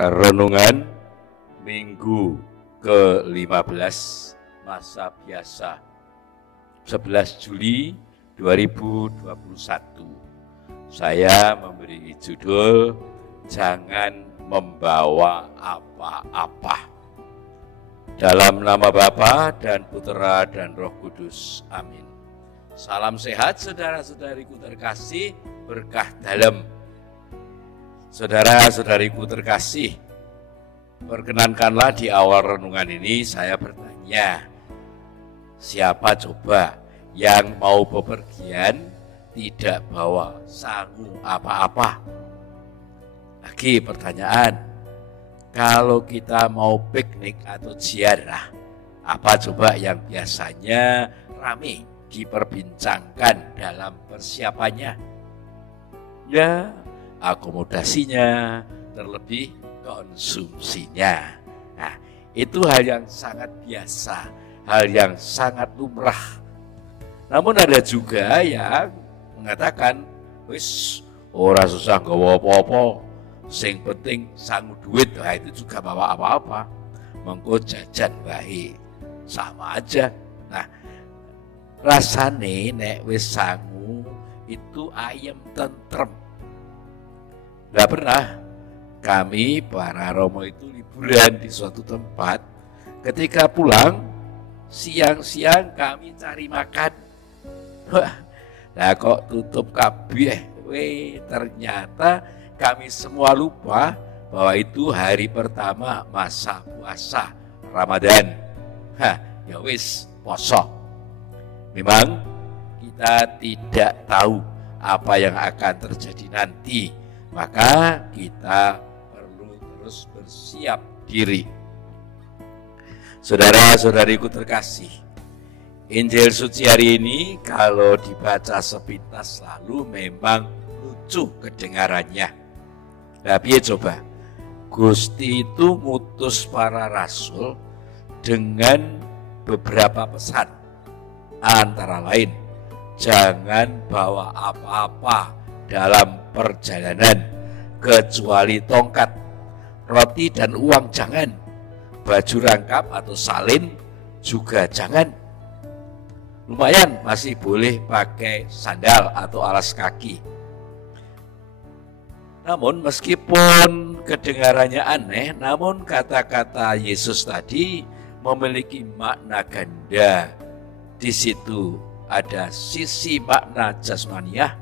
Renungan Minggu ke-15 masa biasa 11 Juli 2021. Saya memberi judul Jangan Membawa Apa-apa. Dalam nama Bapa dan Putera dan Roh Kudus. Amin. Salam sehat saudara-saudariku terkasih, berkah dalam. Saudara-saudariku terkasih, perkenankanlah di awal renungan ini saya bertanya, siapa coba yang mau bepergian tidak bawa sangu apa-apa? Lagi pertanyaan, kalau kita mau piknik atau ziarah, apa coba yang biasanya ramai diperbincangkan dalam persiapannya? Ya, akomodasinya, terlebih konsumsinya. Nah, itu hal yang sangat biasa, hal yang sangat lumrah. Namun ada juga yang mengatakan, wis ora susah nggawa apa-apa, sing penting sangu duit. Nah, itu juga bawa apa-apa, mengko jajan wae, sama aja. Nah, rasane nek wis sangu itu ayem tentrem. Tidak pernah kami para Romo itu liburan di suatu tempat, ketika pulang siang-siang kami cari makan. Nah kok tutup kabeh, ternyata kami semua lupa bahwa itu hari pertama masa puasa Ramadan. Ya wis, poso. Memang kita tidak tahu apa yang akan terjadi nanti, maka kita perlu terus bersiap diri. Saudara-saudariku terkasih, Injil suci hari ini kalau dibaca sepintas lalu memang lucu kedengarannya. Tapi coba, Gusti itu ngutus para rasul dengan beberapa pesan. Antara lain, jangan bawa apa-apa dalam perjalanan kecuali tongkat, roti dan uang jangan, baju rangkap atau salin juga jangan. Lumayan masih boleh pakai sandal atau alas kaki. Namun meskipun kedengarannya aneh, namun kata-kata Yesus tadi memiliki makna ganda. Di situ ada sisi makna jasmaniah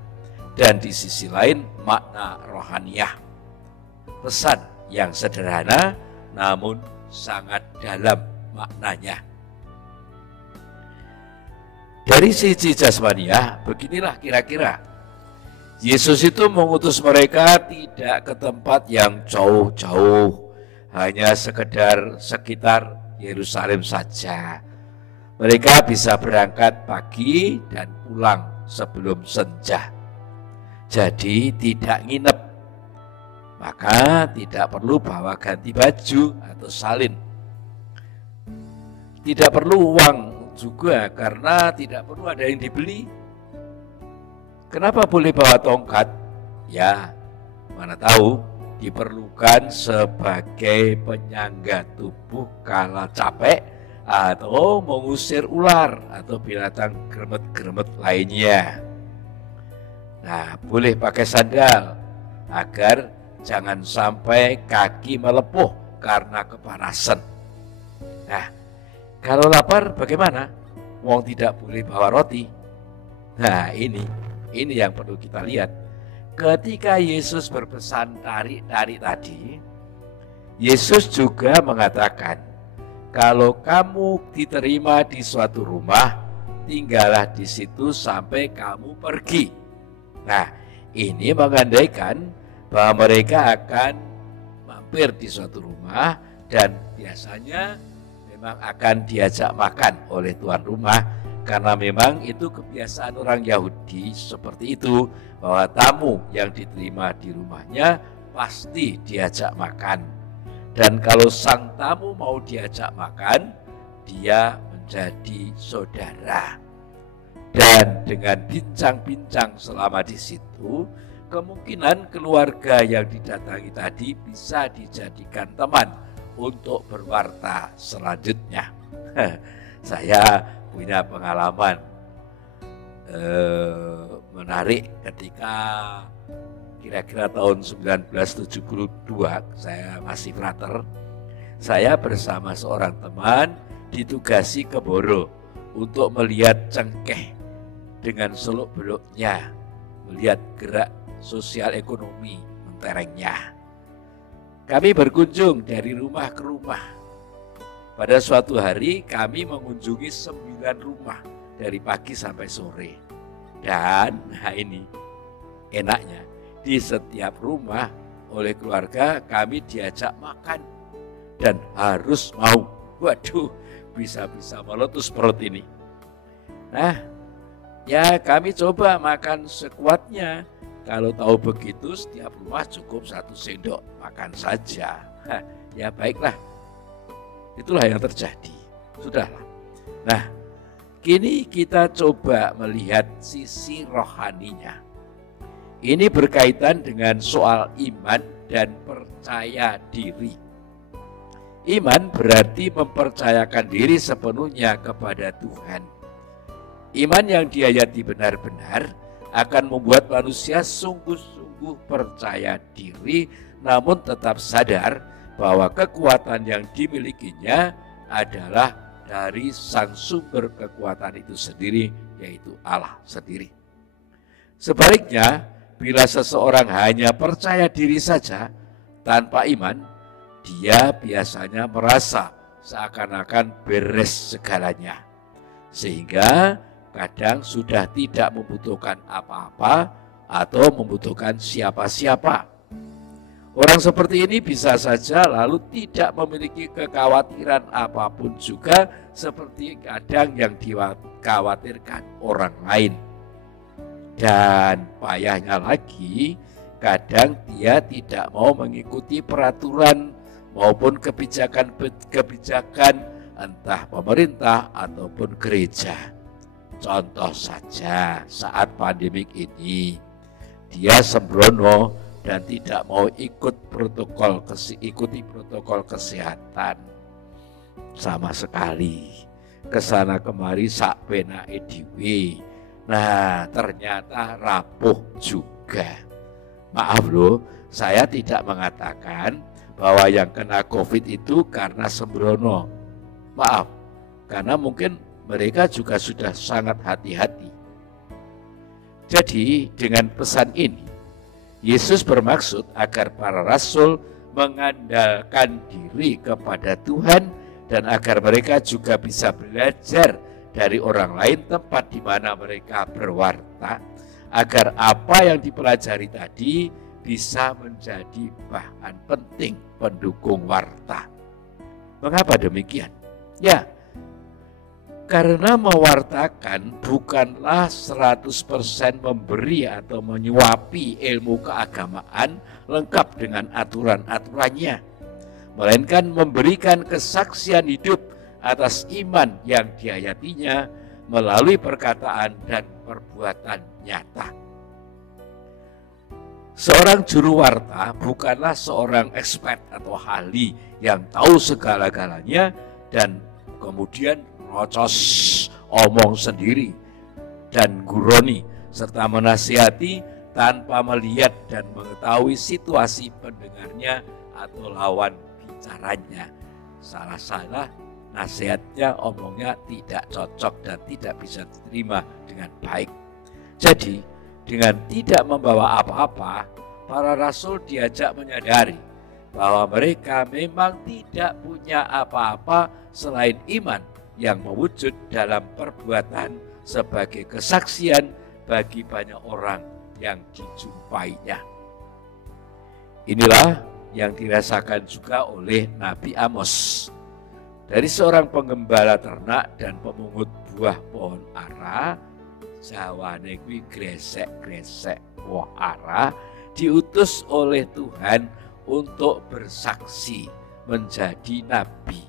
dan di sisi lain makna rohaniah. Pesan yang sederhana namun sangat dalam maknanya. Dari sisi jasmaniah, beginilah kira-kira. Yesus itu mengutus mereka tidak ke tempat yang jauh-jauh, hanya sekitar Yerusalem saja. Mereka bisa berangkat pagi dan pulang sebelum senja. Jadi tidak nginep, maka tidak perlu bawa ganti baju atau salin. Tidak perlu uang juga karena tidak perlu ada yang dibeli. Kenapa boleh bawa tongkat? Ya, mana tahu diperlukan sebagai penyangga tubuh kala capek atau mengusir ular atau binatang gremet-gremet lainnya. Nah, boleh pakai sandal agar jangan sampai kaki melepuh karena kepanasan. Nah, kalau lapar bagaimana? Wong tidak boleh bawa roti. Nah, ini yang perlu kita lihat. Ketika Yesus berpesan tarik-tarik tadi, Yesus juga mengatakan, kalau kamu diterima di suatu rumah, tinggallah di situ sampai kamu pergi. Nah, ini mengandaikan bahwa mereka akan mampir di suatu rumah dan biasanya memang akan diajak makan oleh tuan rumah, karena memang itu kebiasaan orang Yahudi seperti itu, bahwa tamu yang diterima di rumahnya pasti diajak makan. Dan kalau sang tamu mau diajak makan, dia menjadi saudara. Dan dengan bincang-bincang selama di situ, kemungkinan keluarga yang didatangi tadi bisa dijadikan teman untuk berwarta selanjutnya. Saya punya pengalaman menarik ketika kira-kira tahun 1972, saya masih frater. Saya bersama seorang teman ditugasi ke Boro untuk melihat cengkeh dengan seluk-beluknya, melihat gerak sosial ekonomi menterengnya. Kami berkunjung dari rumah ke rumah. Pada suatu hari kami mengunjungi 9 rumah dari pagi sampai sore. Dan ini enaknya, di setiap rumah oleh keluarga kami diajak makan dan harus mau. Waduh, bisa-bisa meletus perut ini. Nah, ya kami coba makan sekuatnya. Kalau tahu begitu setiap rumah cukup 1 sendok makan saja. Ya baiklah, itulah yang terjadi. Sudahlah. Nah, kini kita coba melihat sisi rohaninya. Ini berkaitan dengan soal iman dan percaya diri. Iman berarti mempercayakan diri sepenuhnya kepada Tuhan. Iman yang dihayati benar-benar akan membuat manusia sungguh-sungguh percaya diri, namun tetap sadar bahwa kekuatan yang dimilikinya adalah dari sang sumber kekuatan itu sendiri, yaitu Allah sendiri. Sebaliknya, bila seseorang hanya percaya diri saja tanpa iman, dia biasanya merasa seakan-akan beres segalanya, sehingga kadang sudah tidak membutuhkan apa-apa atau membutuhkan siapa-siapa. Orang seperti ini bisa saja lalu tidak memiliki kekhawatiran apapun juga, seperti kadang yang dikhawatirkan orang lain. Dan payahnya lagi, kadang dia tidak mau mengikuti peraturan maupun kebijakan entah pemerintah ataupun gereja. Contoh saja saat pandemik ini, dia sembrono dan tidak mau ikuti protokol kesehatan sama sekali. Kesana kemari sak penake dhewe. Nah, ternyata rapuh juga. Maaf loh, saya tidak mengatakan bahwa yang kena COVID itu karena sembrono. Maaf, karena mungkin mereka juga sudah sangat hati-hati. Jadi dengan pesan ini, Yesus bermaksud agar para rasul mengandalkan diri kepada Tuhan dan agar mereka juga bisa belajar dari orang lain tempat di mana mereka berwarta, agar apa yang dipelajari tadi bisa menjadi bahan penting pendukung warta. Mengapa demikian? Ya, karena mewartakan bukanlah 100% memberi atau menyuapi ilmu keagamaan lengkap dengan aturan-aturannya, melainkan memberikan kesaksian hidup atas iman yang dihayatinya melalui perkataan dan perbuatan nyata. Seorang juru warta bukanlah seorang expert atau ahli yang tahu segala-galanya dan kemudian ngocos, omong sendiri dan guroni serta menasihati tanpa melihat dan mengetahui situasi pendengarnya atau lawan bicaranya. Salah-salah nasihatnya, omongnya tidak cocok dan tidak bisa diterima dengan baik. Jadi dengan tidak membawa apa-apa, para rasul diajak menyadari bahwa mereka memang tidak punya apa-apa selain iman yang mewujud dalam perbuatan sebagai kesaksian bagi banyak orang yang dijumpainya. Inilah yang dirasakan juga oleh Nabi Amos. Dari seorang penggembala ternak dan pemungut buah pohon ara, jawane kuwi gresek-gresek woh ara, diutus oleh Tuhan untuk bersaksi menjadi nabi.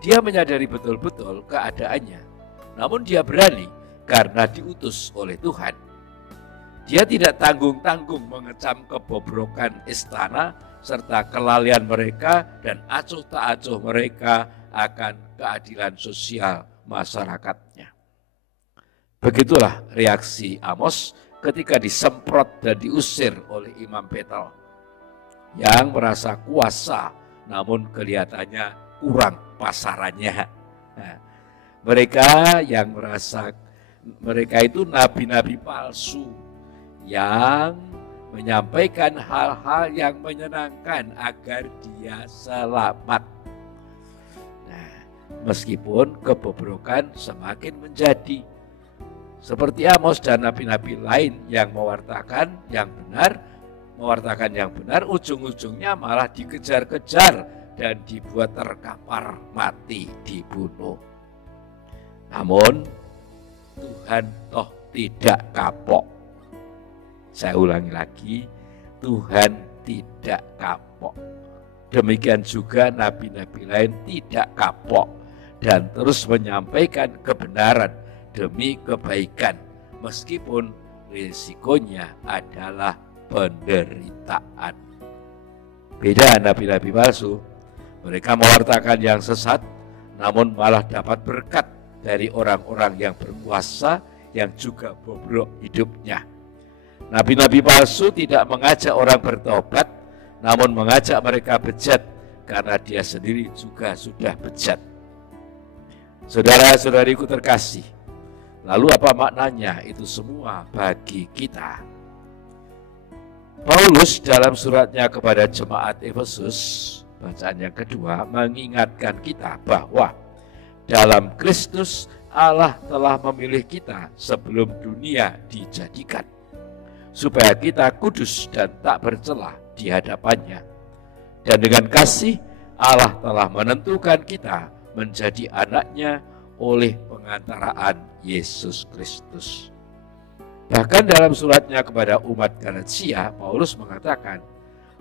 Dia menyadari betul-betul keadaannya, namun dia berani karena diutus oleh Tuhan. Dia tidak tanggung-tanggung mengecam kebobrokan istana serta kelalaian mereka dan acuh tak acuh mereka akan keadilan sosial masyarakatnya. Begitulah reaksi Amos ketika disemprot dan diusir oleh Imam Betel yang merasa kuasa namun kelihatannya kurang pasarannya. Nah, mereka yang merasa mereka itu nabi-nabi palsu yang menyampaikan hal-hal yang menyenangkan agar dia selamat. Nah, meskipun kebobrokan semakin menjadi, seperti Amos dan nabi-nabi lain yang mewartakan yang benar, ujung-ujungnya malah dikejar-kejar dan dibuat terkapar mati, dibunuh. Namun Tuhan toh tidak kapok. Saya ulangi lagi, Tuhan tidak kapok. Demikian juga nabi-nabi lain tidak kapok dan terus menyampaikan kebenaran demi kebaikan, meskipun risikonya adalah penderitaan. Beda nabi-nabi palsu, mereka mewartakan yang sesat, namun malah dapat berkat dari orang-orang yang berkuasa yang juga bobrok hidupnya. Nabi-nabi palsu tidak mengajak orang bertobat, namun mengajak mereka bejat karena dia sendiri juga sudah bejat. Saudara-saudariku terkasih, lalu apa maknanya itu semua bagi kita? Paulus dalam suratnya kepada jemaat Efesus, bacaan yang kedua, mengingatkan kita bahwa dalam Kristus Allah telah memilih kita sebelum dunia dijadikan, supaya kita kudus dan tak bercela di hadapannya. Dan dengan kasih Allah telah menentukan kita menjadi anaknya oleh pengantaraan Yesus Kristus. Bahkan dalam suratnya kepada umat Galatia, Paulus mengatakan,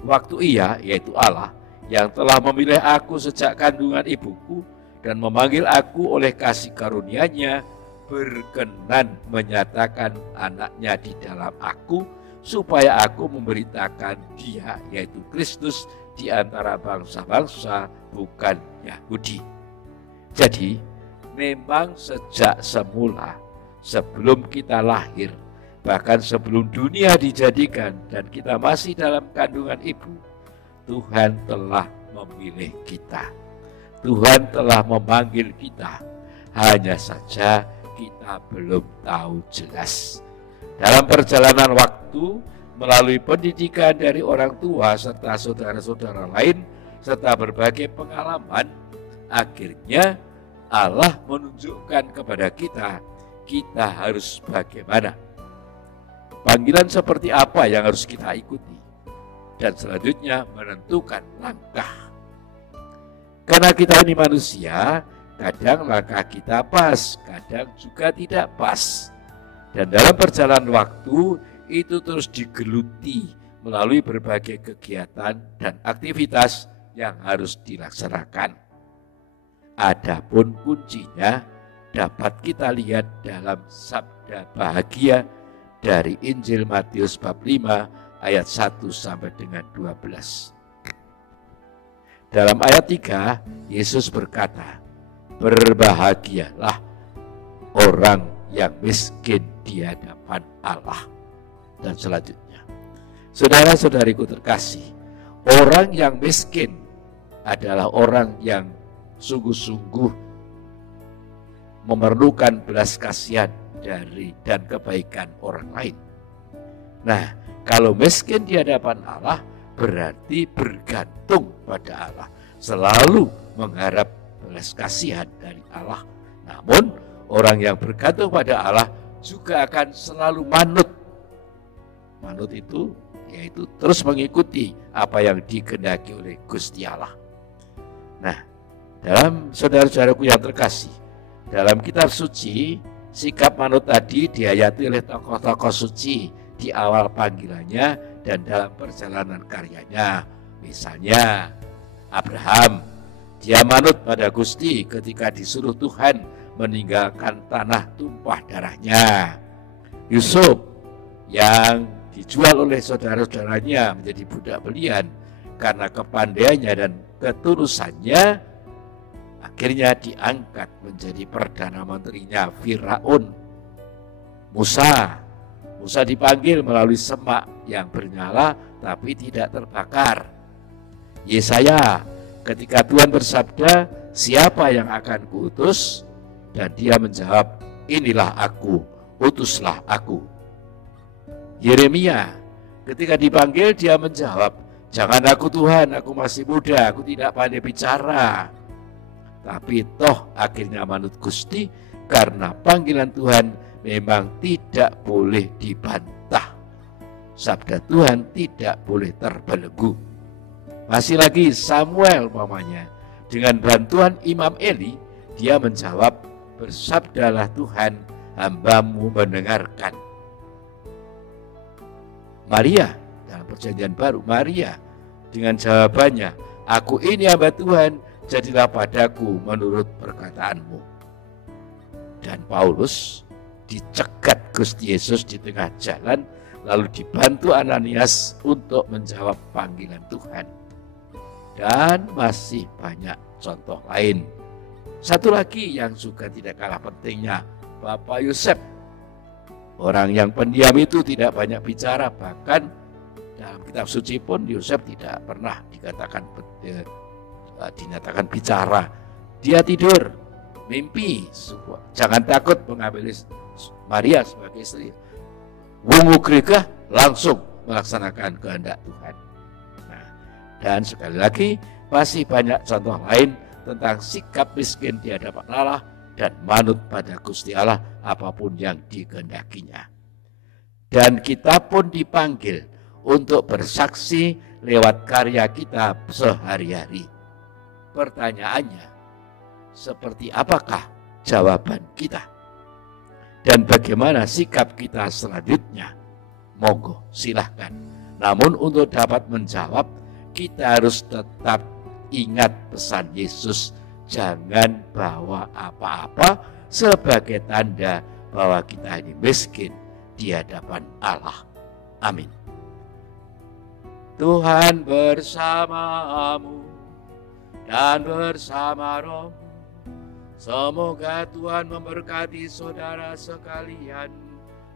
waktu Ia, yaitu Allah, yang telah memilih aku sejak kandungan ibuku dan memanggil aku oleh kasih karunia-Nya, berkenan menyatakan anaknya di dalam aku, supaya aku memberitakan Dia, yaitu Kristus, di antara bangsa-bangsa bukan Yahudi. Jadi, memang sejak semula, sebelum kita lahir, bahkan sebelum dunia dijadikan dan kita masih dalam kandungan ibu, Tuhan telah memilih kita. Tuhan telah memanggil kita, hanya saja kita belum tahu jelas. Dalam perjalanan waktu, melalui pendidikan dari orang tua serta saudara-saudara lain, serta berbagai pengalaman, akhirnya Allah menunjukkan kepada kita, kita harus bagaimana. Panggilan seperti apa yang harus kita ikuti. Dan selanjutnya menentukan langkah. Karena kita ini manusia, kadang langkah kita pas, kadang juga tidak pas. Dan dalam perjalanan waktu itu terus digeluti melalui berbagai kegiatan dan aktivitas yang harus dilaksanakan. Adapun kuncinya dapat kita lihat dalam sabda bahagia dari Injil Matius bab 5 ayat 1 sampai dengan 12. Dalam ayat 3, Yesus berkata, berbahagialah orang yang miskin di hadapan Allah. Dan selanjutnya, saudara-saudariku terkasih, orang yang miskin adalah orang yang sungguh-sungguh memerlukan belas kasihan dari dan kebaikan orang lain. Nah, kalau miskin di hadapan Allah berarti bergantung pada Allah, selalu mengharap belas kasihan dari Allah. Namun orang yang bergantung pada Allah juga akan selalu manut. Manut itu yaitu terus mengikuti apa yang dikehendaki oleh Gusti Allah. Nah, dalam saudara-saudaraku yang terkasih, dalam kitab suci, sikap manut tadi dihayati oleh tokoh-tokoh suci di awal panggilannya dan dalam perjalanan karyanya. Misalnya Abraham, dia manut pada Gusti ketika disuruh Tuhan meninggalkan tanah tumpah darahnya. Yusuf, yang dijual oleh saudara-saudaranya menjadi budak belian karena kepandaiannya dan ketulusannya, akhirnya diangkat menjadi perdana menterinya Firaun. Musa dipanggil melalui semak yang bernyala tapi tidak terbakar. Yesaya, ketika Tuhan bersabda, siapa yang akan kuutus? Dan dia menjawab, inilah aku, utuslah aku. Yeremia, ketika dipanggil dia menjawab, jangan aku Tuhan, aku masih muda, aku tidak pandai bicara. Tapi toh akhirnya manut Gusti, karena panggilan Tuhan memang tidak boleh dibantah. Sabda Tuhan tidak boleh terbelenggu. Masih lagi Samuel mamanya, dengan bantuan Imam Eli, dia menjawab, bersabdalah Tuhan, hambamu mendengarkan. Maria, dalam perjanjian baru, Maria dengan jawabannya, aku ini hamba Tuhan, jadilah padaku menurut perkataanmu. Dan Paulus dicegat Gusti Yesus di tengah jalan, lalu dibantu Ananias untuk menjawab panggilan Tuhan. Dan masih banyak contoh lain. Satu lagi yang juga tidak kalah pentingnya, Bapak Yosef. Orang yang pendiam itu tidak banyak bicara, bahkan dalam kitab suci pun Yosef tidak pernah dinyatakan bicara. Dia tidur, mimpi, jangan takut mengambil Maria sebagai istri. Wungu Grega langsung melaksanakan kehendak Tuhan. Dan sekali lagi masih banyak contoh lain tentang sikap miskin di hadapan Allah dan manut pada Gusti Allah apapun yang dikehendakinya. Dan kita pun dipanggil untuk bersaksi lewat karya kita sehari-hari. Pertanyaannya, seperti apakah jawaban kita? Dan bagaimana sikap kita selanjutnya? Monggo silahkan. Namun untuk dapat menjawab, kita harus tetap ingat pesan Yesus, jangan bawa apa-apa sebagai tanda bahwa kita ini miskin di hadapan Allah. Amin. Tuhan bersamamu dan bersama rohmu. Semoga Tuhan memberkati saudara sekalian,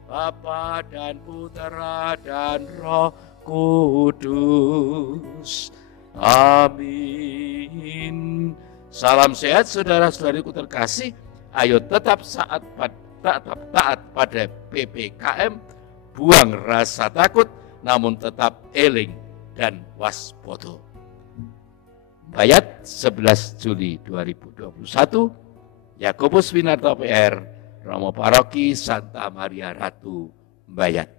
Bapa dan Putera dan Roh Kudus. Amin. Salam sehat saudara-saudariku terkasih. Ayo tetap taat pada PPKM, buang rasa takut, namun tetap eling dan waspada. Bayat 11 Juli 2021, Yakobus Winarto PR, Romo Paroki Santa Maria Ratu, Bayat.